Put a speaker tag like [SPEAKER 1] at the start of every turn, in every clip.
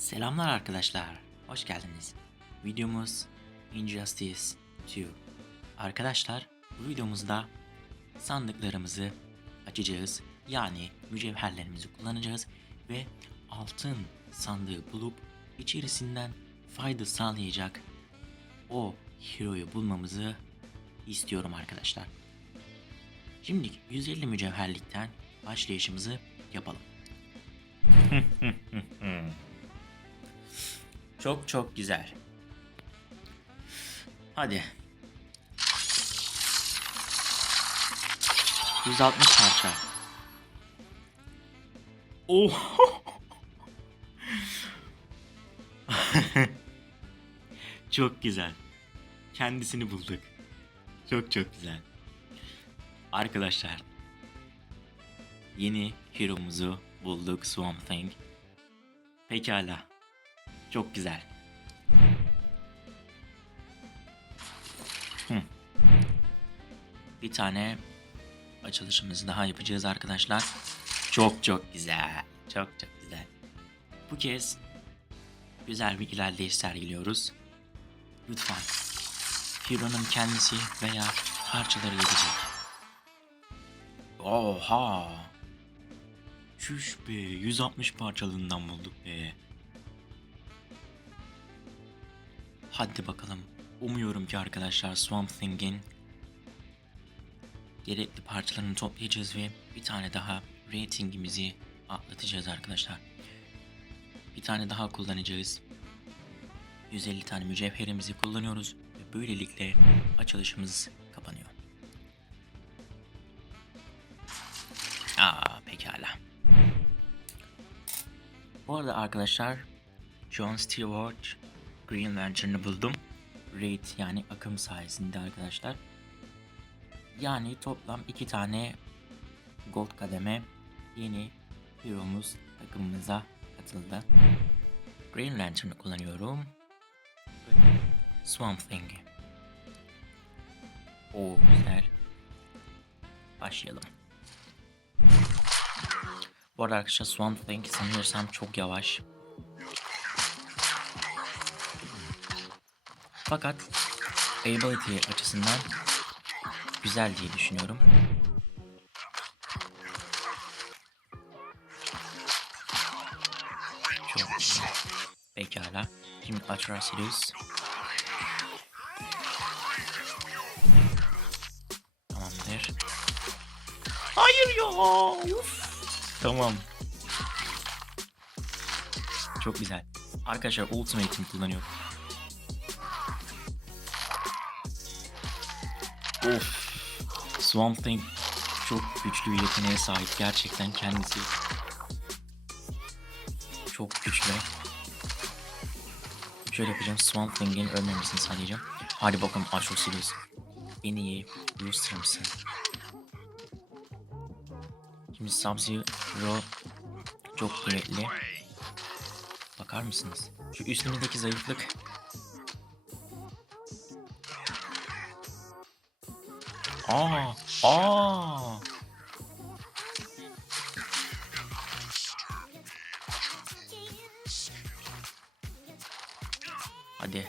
[SPEAKER 1] Selamlar arkadaşlar. Hoş geldiniz. Videomuz Injustice 2. Arkadaşlar bu videomuzda sandıklarımızı açacağız. Yani mücevherlerimizi kullanacağız ve altın sandığı bulup içerisinden fayda sağlayacak o hero'yu bulmamızı istiyorum arkadaşlar. Şimdi 150 mücevherlikten başlayışımızı yapalım. Çok çok güzel. Hadi. 160 parça. Oh. çok güzel. Kendisini bulduk. Çok çok güzel. Arkadaşlar. Yeni hero'muzu bulduk Swamp Thing. Pekala. Çok güzel. Hı. Bir tane açılışımızı daha yapacağız arkadaşlar. Çok çok güzel. Çok çok güzel. Bu kez güzel bir ilerleyiş sergiliyoruz. Lütfen. Hero'nun kendisi veya parçaları yetecek. Oha! Çüş be 160 parçalığından bulduk be. Hadi bakalım. Umuyorum ki arkadaşlar Swamp Thing'in gerekli parçalarını toplayacağız ve bir tane daha ratingimizi atlatacağız arkadaşlar. Bir tane daha kullanacağız. 150 tane mücevherimizi kullanıyoruz ve böylelikle açılışımız kapanıyor. Aa pekala. Bu arada arkadaşlar John Stewart Green Lantern'ı buldum. Raid yani akım sayesinde arkadaşlar. Yani toplam iki tane gold kademe yeni hero'muz takımımıza katıldı. Green Lantern'ı kullanıyorum. Swamp Thing'i. Oo güzel. Başlayalım. Bu arada arkadaşlar Swamp Thing sanıyorsam çok yavaş. Fakat ability açısından güzel diye düşünüyorum. Çok güzel. Pekala. Şimdi Atrocitus. Tamamdır. Hayır ya. Tamam. Çok güzel. Arkadaşlar Ultimate'im kullanıyorum. Of. Swamp Thing çok güçlü bir yeteneğe sahip. Gerçekten kendisi çok güçlü. Şöyle yapacağım. Swamp Thing'in ölmemesini sağlayacağım. Hadi bakalım Atrocitus. En iyi Rooster mısın? Şimdi Sub-Zero çok kuvvetli. Bakar mısınız? Şu üstümüzdeki zayıflık Aa, aa. Hadi.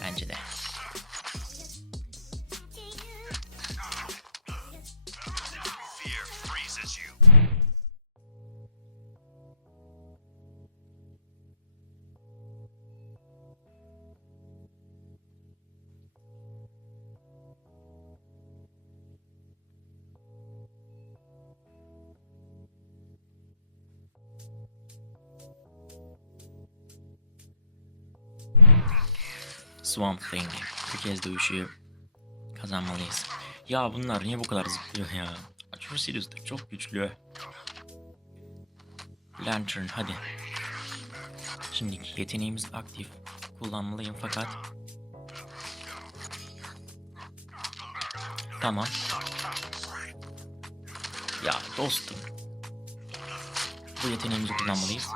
[SPEAKER 1] Bence de. Swamp Thing. Bir kez dövüşü kazanmalıyız. Ya bunlar niye bu kadar zıplıyor ya? Atrocitus da çok güçlü. Lantern hadi. Şimdi yeteneğimiz aktif. Kullanmalıyım fakat. Tamam. Ya dostum. Bu yeteneğimizi kullanmalıyız.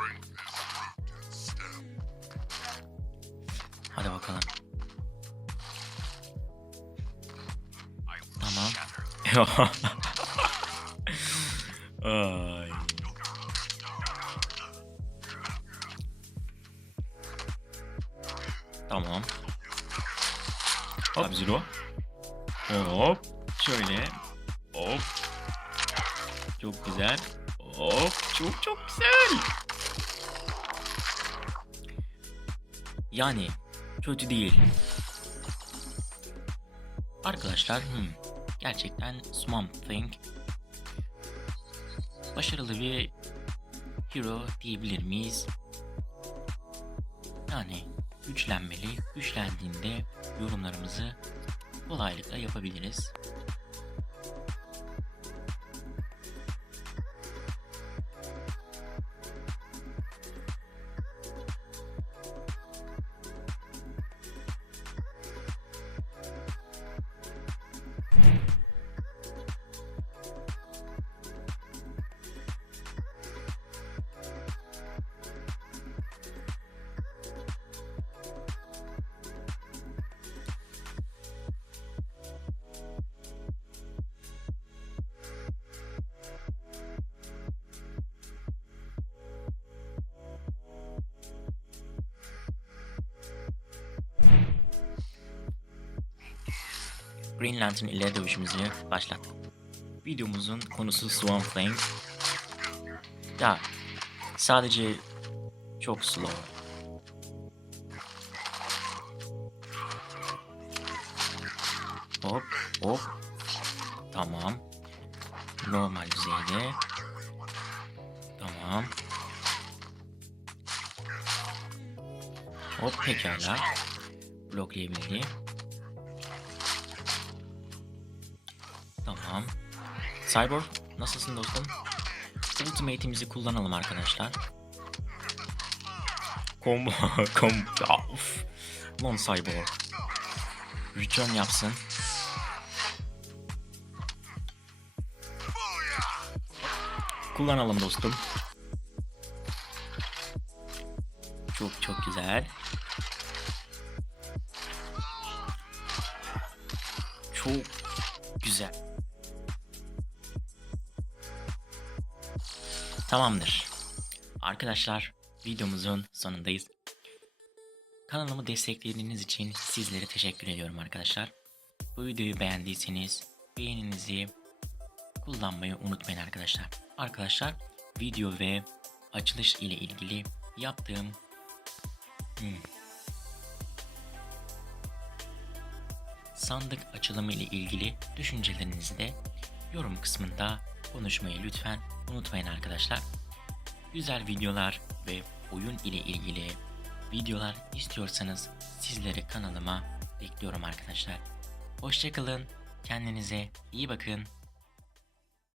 [SPEAKER 1] Ay. Tamam. Hop zero. Hop. Şöyle. Hop. Çok güzel. Hop. Çok çok güzel. Yani kötü değil. Arkadaşlar hmm, gerçekten Swamp Thing başarılı bir hero diyebilir miyiz? Yani güçlenmeli. Güçlendiğinde yorumlarımızı kolaylıkla yapabiliriz. Green Lantern ile dövüşümüzü başlattık. Videomuzun konusu Swamp Thing. Ya sadece çok slow. Hop hop. Tamam. Normal düzeyde. Tamam. Hop pekala. Bloklayabildi. Tamam. Cyborg nasılsın dostum? Ultimate'imizi kullanalım arkadaşlar. Combo, combo, uf. Lan Cyborg. Return yapsın. Kullanalım dostum. Çok çok güzel. Çok güzel. Tamamdır. Arkadaşlar videomuzun sonundayız. Kanalımı desteklediğiniz için sizlere teşekkür ediyorum arkadaşlar. Bu videoyu beğendiyseniz beğeninizi kullanmayı unutmayın arkadaşlar. Arkadaşlar video ve açılış ile ilgili yaptığım hmm, sandık açılımı ile ilgili düşüncelerinizi de yorum kısmında konuşmayı lütfen unutmayın arkadaşlar. Güzel videolar ve oyun ile ilgili videolar istiyorsanız sizleri kanalıma bekliyorum arkadaşlar. Hoşçakalın, kendinize iyi bakın,